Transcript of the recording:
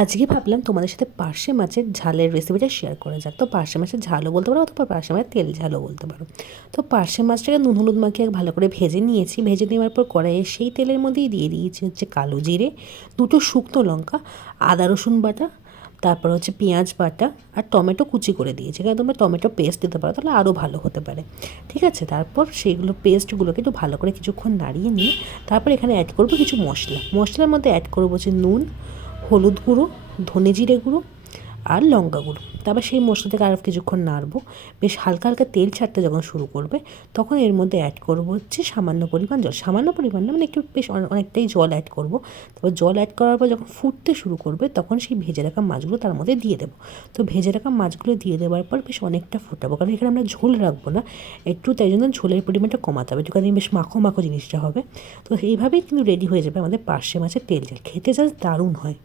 আজকে ভাবলাম তোমাদের সাথে পার্শে মাছের ঝালের রেসিপিটা শেয়ার করা যাক। তো পার্শে মাছের ঝালও বলতে পারো অথবা পার্শে মাছের তেল ঝালও বলতে পারো। তো পার্শে মাছটাকে নুন হলুদ মাখিয়ে ভালো করে ভেজে নিয়েছি। ভেজে নেওয়ার পর কড়াইয়ে সেই তেলের মধ্যেই দিয়ে দিয়েছি হচ্ছে কালো জিরে, দুটো শুকনো লঙ্কা, আদা রসুন বাটা, তারপর হচ্ছে পেঁয়াজ বাটা আর টমেটো কুচি করে দিয়েছি। কারণ তোমরা টমেটো পেস্ট দিতে পারো, তাহলে আরও ভালো হতে পারে। ঠিক আছে, তারপর সেইগুলো পেস্টগুলোকে একটু ভালো করে কিছুক্ষণ নাড়িয়ে নিয়ে তারপর এখানে অ্যাড করবো কিছু মশলার মধ্যে অ্যাড করবো হচ্ছে নুন, হলুদ গুঁড়ো, ধনে জিরে গুঁড়ো আর লঙ্কা গুঁড়ো। তারপর সেই মশলা থেকে আরও কিছুক্ষণ নাড়বো। বেশ হালকা হালকা তেল ছাড়তে যখন শুরু করবে তখন এর মধ্যে অ্যাড করবো হচ্ছে সামান্য পরিমাণ জল। সামান্য পরিমাণ না, মানে একটু বেশ অনেকটাই জল অ্যাড করবো। তারপর জল অ্যাড করার পর যখন ফুটতে শুরু করবে তখন সেই ভেজে রাখা মাছগুলো তার মধ্যে দিয়ে দেবো। তো ভেজে রাখা মাছগুলো দিয়ে দেওয়ার পর বেশ অনেকটা ফোটাবো, কারণ এখানে আমরা ঝোল রাখবো না, একটু তাই জন্য ঝোলের পরিমাণটা কমাতে হবে, কারণ বেশ মাখো মাখো জিনিসটা হবে। তো এইভাবেই কিন্তু রেডি হয়ে যাবে আমাদের পার্শে মাছের তেল ঝাল। খেতে জাস্ট দারুণ হয়।